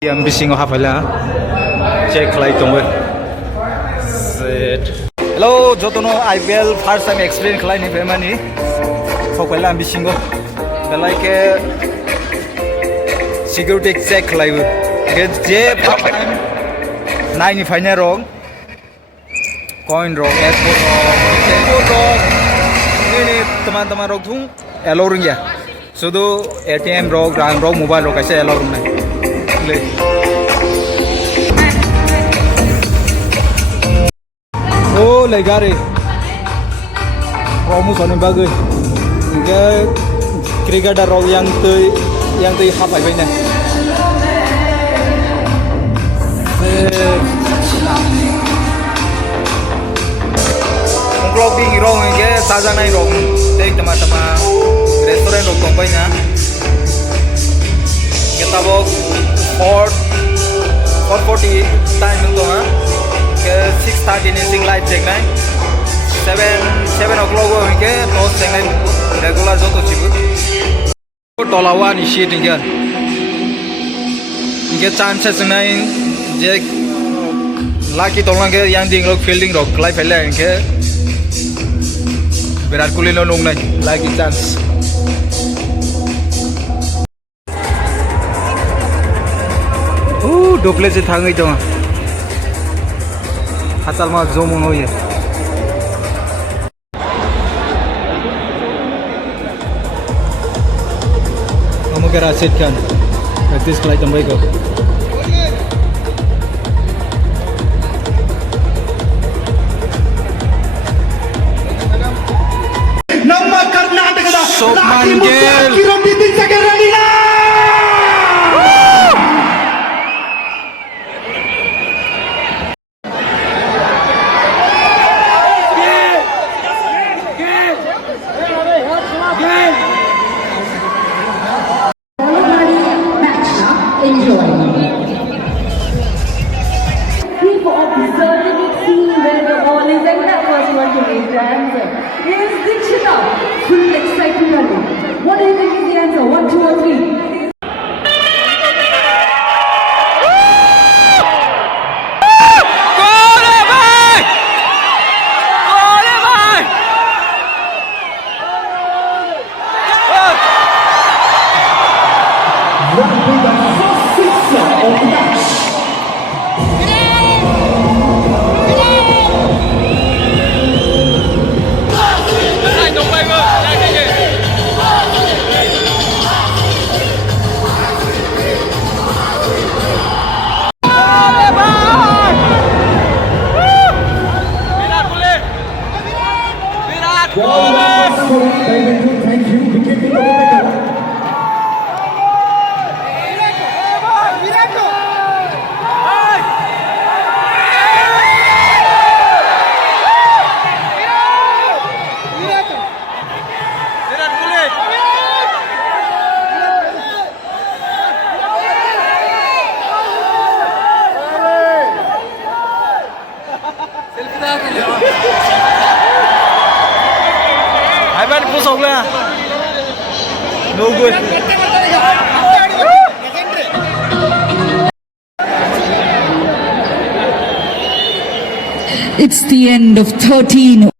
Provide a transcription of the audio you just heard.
I'm missing half a la. Check like Hello, Jotono IPL first time experience line in Femani. So well I'm missing go. The like security check like get J part time 9 final wrong. Coin wrong, airport wrong. Ini teman-teman wrong tu allow ring ya. Sudah ATM wrong, grand wrong, mobile wrong kasi allow ring naik. Oh, legare. Romu soalnya bagus. Enggak kriketer roll yang tu half aja nih. Clothing wrong enggak, saja naik wrong. Take teman-teman restoran wrong kompanya. Kita bawa 4:40 time itu mah. 6:30 nih light check nih. 7 o'clock ke nose check nih regular joto cipu. Tolawan isi tinggal. Ini chances nih je laki tolong ke yang tinggal fielding rock live fielding ke Virat Kohli lo nung nih lagi chance. Double se thangai dong. Hatal ma zoom on hoye. Kamu kira set kan? Practice kelai tambah ko. Nama Karnataka da Shobman Gill. Kiran Nitin Sagar Ranina. What do you think is the answer? 1, 2 or 3? That will be the first sixer of the match. Thank you. Wicket keeper Ivan pusok lah. No good. It's the end of 13.